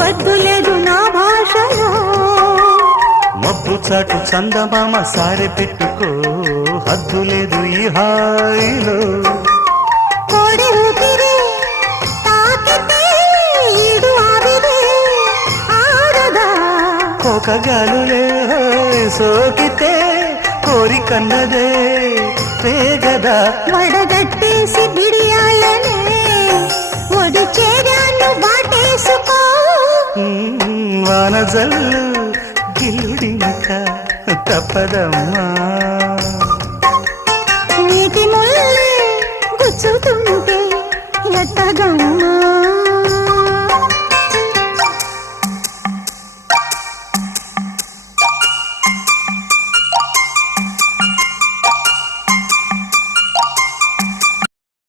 వద్దు లేదు నా భాషలో. మబ్బు చాటు చందమామ సారె పెట్టుకో, హద్దు లేదు ఈ హాయిలో. కోడి ఊపిరి తాకితే ఈడు ఆవిరే ఆడదా. కోకగాలులే సోకితే కోరికన్నదే పేగదా. వడగట్టేసి బిడియాలనే ఒడి చేరాను బాటేసుకో. వానజల్లు గిల్లుడింక తప్పదమ్మా.